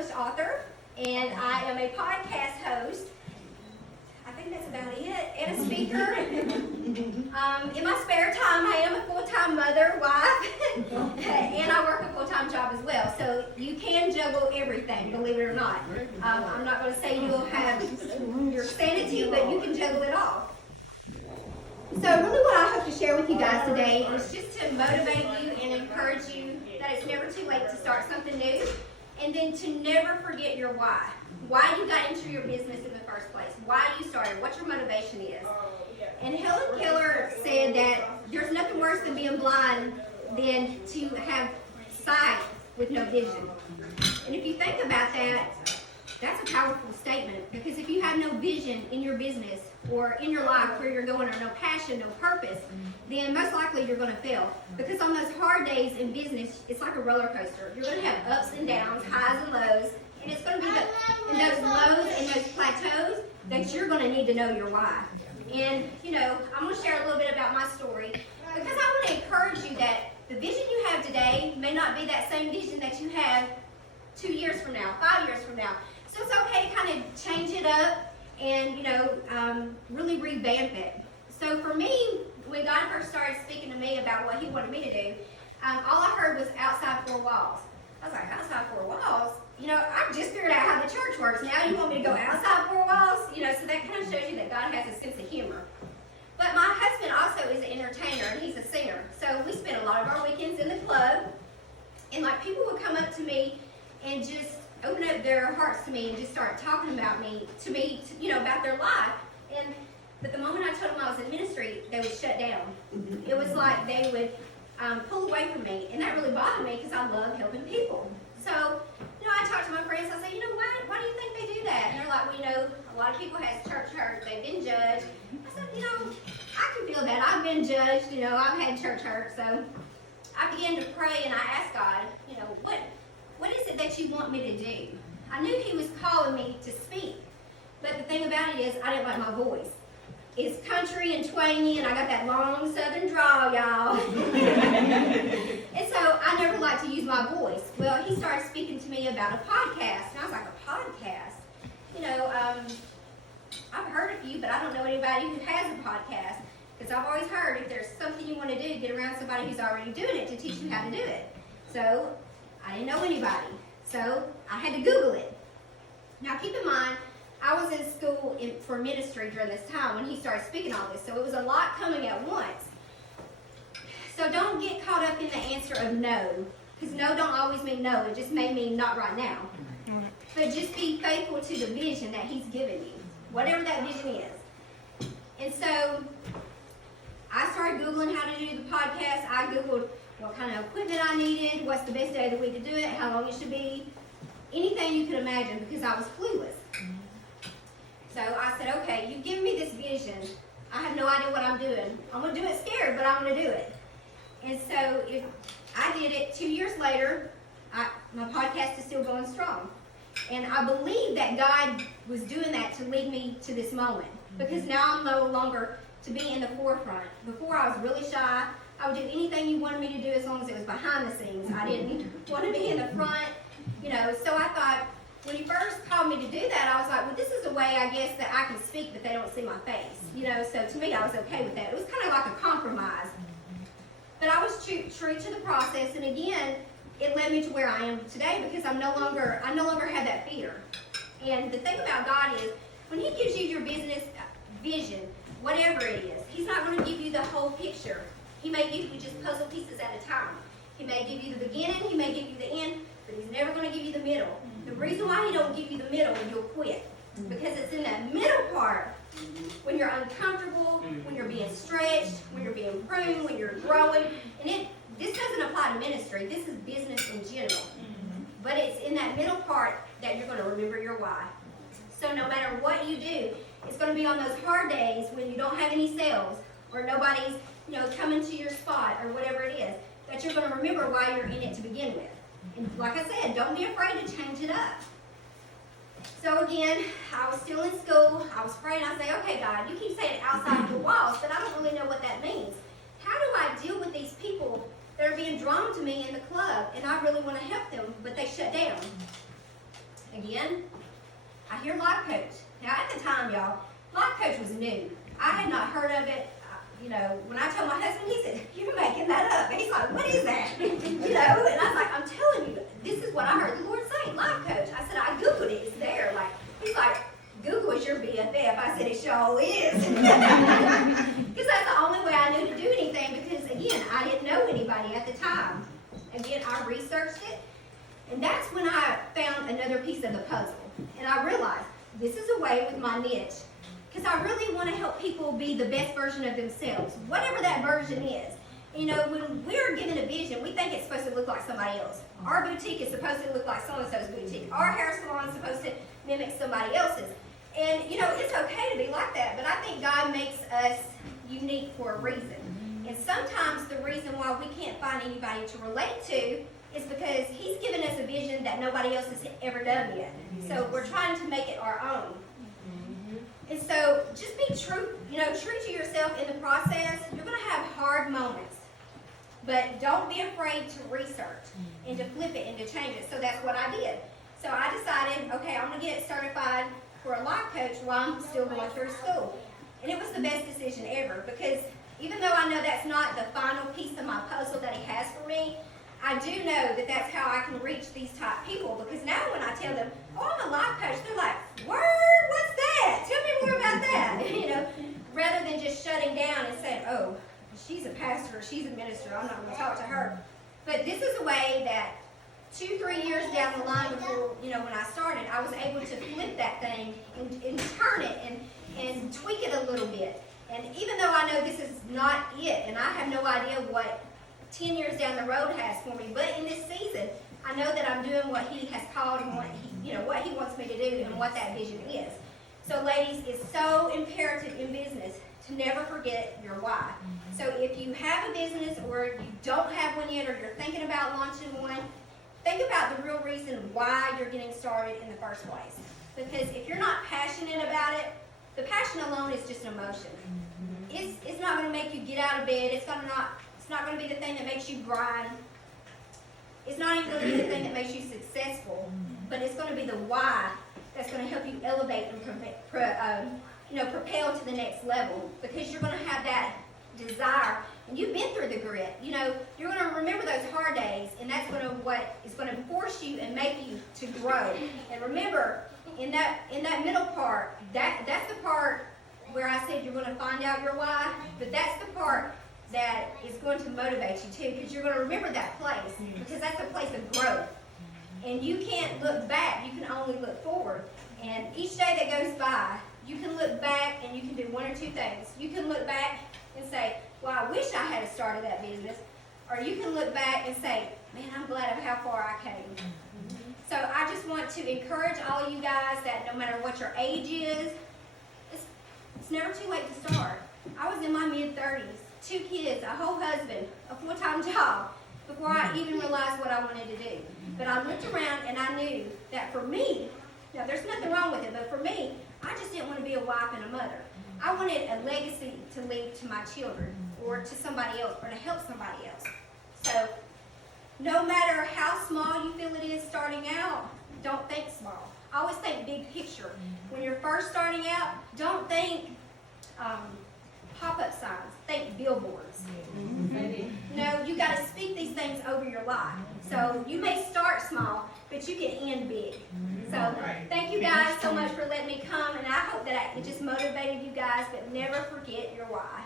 published author, and I am a podcast host. I think that's about it, and a speaker. In my spare time, I am a full-time mother, wife, and I work a full-time job as well. So you can juggle everything, believe it or not. I'm not going to say you'll have your sanity, but you can juggle it all. So really what I hope to share with you guys today is just to motivate you and encourage you that it's never too late to start something new, and then to never forget your why. Why you got into your business in the first place. Why you started. What your motivation is. And Helen Keller said that there's nothing worse than being blind than to have sight with no vision. And if you think about that, that's a powerful statement, because if you have no vision in your business or in your life where you're going, or no passion, no purpose, then most likely you're going to fail. Because on those hard days in business, it's like a roller coaster. You're going to have ups and downs, highs and lows, and it's going to be in those lows and those plateaus that you're going to need to know your why. And, I'm going to share a little bit about my story, because I want to encourage you that the vision you have today may not be that same vision that you have 2 years from now, 5 years from now. So it's okay to kind of change it up and, really revamp it. So for me, when God first started speaking to me about what he wanted me to do, all I heard was outside four walls. I was like, outside four walls? I just figured out how the church works. Now you want me to go outside four walls? So that kind of shows you that God has a sense of humor. But my husband also is an entertainer, and he's a singer. So we spent a lot of our weekends in the club, and people would come up to me and just open up their hearts to me and just start talking about me, about their life. But the moment I told them I was in ministry, they would shut down. It was like they would pull away from me, and that really bothered me because I love helping people. So, I talked to my friends. I said, why do you think they do that? And they're like, well, a lot of people have church hurt. They've been judged. I said, I can feel that. I've been judged. I've had church hurt. So I began to pray, and I asked God, what is it that you want me to do? I knew he was calling me to speak. But the thing about it is, I didn't like my voice. It's country and twangy, and I got that long southern drawl, y'all. And so I never liked to use my voice. Well, he started speaking to me about a podcast, and I was like, a podcast? I've heard a few, but I don't know anybody who has a podcast. Because I've always heard if there's something you want to do, get around somebody who's already doing it to teach you how to do it. So I didn't know anybody. So I had to Google it. Now keep in mind, I was in school for ministry during this time when he started speaking all this. So it was a lot coming at once. So don't get caught up in the answer of no. Because no don't always mean no. It just may mean not right now. But just be faithful to the vision that he's given you. Whatever that vision is. And so I started Googling how to do the podcast. I Googled what kind of equipment I needed, what's the best day of the week to do it, how long it should be, anything you could imagine, because I was clueless. So I said, okay, you've given me this vision. I have no idea what I'm doing. I'm going to do it scared, but I'm going to do it. And so if I did it 2 years later, my podcast is still going strong. And I believe that God was doing that to lead me to this moment, because now I'm no longer to be in the forefront. Before I was really shy. I would do anything you wanted me to do as long as it was behind the scenes. I didn't want to be in the front, So I thought, when he first called me to do that, I was like, well, this is a way, I guess, that I can speak, but they don't see my face. So to me, I was okay with that. It was kind of like a compromise. But I was true to the process, and again, it led me to where I am today, because I no longer have that fear. And the thing about God is, when he gives you your business vision, whatever it is, he's not going to give you the whole picture. He may give you just puzzle pieces at a time. He may give you the beginning, he may give you the end, but he's never going to give you the middle. The reason why he don't give you the middle, you'll quit. Because it's in that middle part, when you're uncomfortable, when you're being stretched, when you're being pruned, when you're growing. And this doesn't apply to ministry, this is business in general. But it's in that middle part that you're going to remember your why. So no matter what you do, it's going to be on those hard days when you don't have any sales, or nobody's coming to your spot, or whatever it is, that you're going to remember why you're in it to begin with. And like I said, don't be afraid to change it up. So again, I was still in school. I was praying. I say, okay, God, you keep saying outside the walls, but I don't really know what that means. How do I deal with these people that are being drawn to me in the club, and I really want to help them, but they shut down? again, I hear life coach. Now at the time, y'all, life coach was new. I had not heard of it. You know, when I told my husband, he said, "You're making that up." And he's like, "What is that?" You know, and I was like, "I'm telling you, this is what I heard the Lord say, life coach." I said, "I Googled it, it's there." Like, he's like, "Google is your BFF." I said, "It sure is." Because that's the only way I knew to do anything, because again, I didn't know anybody at the time. Again, I researched it, and that's when I found another piece of the puzzle. And I realized, this is a way with my niche. Because I really want to help people be the best version of themselves, whatever that version is. You know, when we're given a vision, we think it's supposed to look like somebody else. Our boutique is supposed to look like so-and-so's boutique. Our hair salon is supposed to mimic somebody else's. And, you know, it's okay to be like that, but I think God makes us unique for a reason. And sometimes the reason why we can't find anybody to relate to is because He's given us a vision that nobody else has ever done yet. So we're trying to make it our own. And so just be true, you know, true to yourself in the process. You're going to have hard moments, but don't be afraid to research and to flip it and to change it. So that's what I did. So I decided, okay, I'm going to get certified for a life coach while I'm still going through school. And it was the best decision ever, because even though I know that's not the final piece of my puzzle that He has for me, I do know that that's how I can reach these type people. Because now when I tell them, "Oh, I'm a life coach," they're like, "Word, what's that? Tell me more about that." You know, rather than just shutting down and saying, "Oh, she's a pastor, she's a minister, I'm not going to talk to her." But this is a way that 2-3 years down the line before, you know, when I started, I was able to flip that thing and turn it and tweak it a little bit. And even though I know this is not it, and I have no idea what 10 years down the road has for me, but in this season, I know that I'm doing what He has called and what He wants me to do and what that vision is. So ladies, it's so imperative in business to never forget your why. So if you have a business or you don't have one yet, or you're thinking about launching one, think about the real reason why you're getting started in the first place. Because if you're not passionate about it, the passion alone is just an emotion. It's not going to make you get out of bed. It's not going to be the thing that makes you grind. It's not even going to be the thing that makes you successful, but it's going to be the why that's going to help you elevate and propel to the next level, because you're going to have that desire, and you've been through the grit. You know, you're going to remember those hard days, and that's what is going to force you and make you to grow. And remember, in that middle part, that's the part where I said you're going to find out your why, but that's the part that is going to motivate you too, because you're going to remember that place, because that's a place of growth. And you can't look back, you can only look forward. And each day that goes by, you can look back and you can do one or two things. You can look back and say, "Well, I wish I had started that business." Or you can look back and say, "Man, I'm glad of how far I came." So I just want to encourage all you guys that no matter what your age is, it's never too late to start. I was in my mid-30s, 2 kids, a whole husband, a full-time job, before I even realized what I wanted to do. But I looked around and I knew that for me, now there's nothing wrong with it, but for me, I just didn't want to be a wife and a mother. I wanted a legacy to leave to my children, or to somebody else, or to help somebody else. So no matter how small you feel it is starting out, don't think small. I always think big picture. When you're first starting out, don't think pop-up signs. Think billboards. You got to speak these things over your life. So you may start small, but you can end big. So thank you guys so much for letting me come, and I hope that it just motivated you guys, but never forget your why.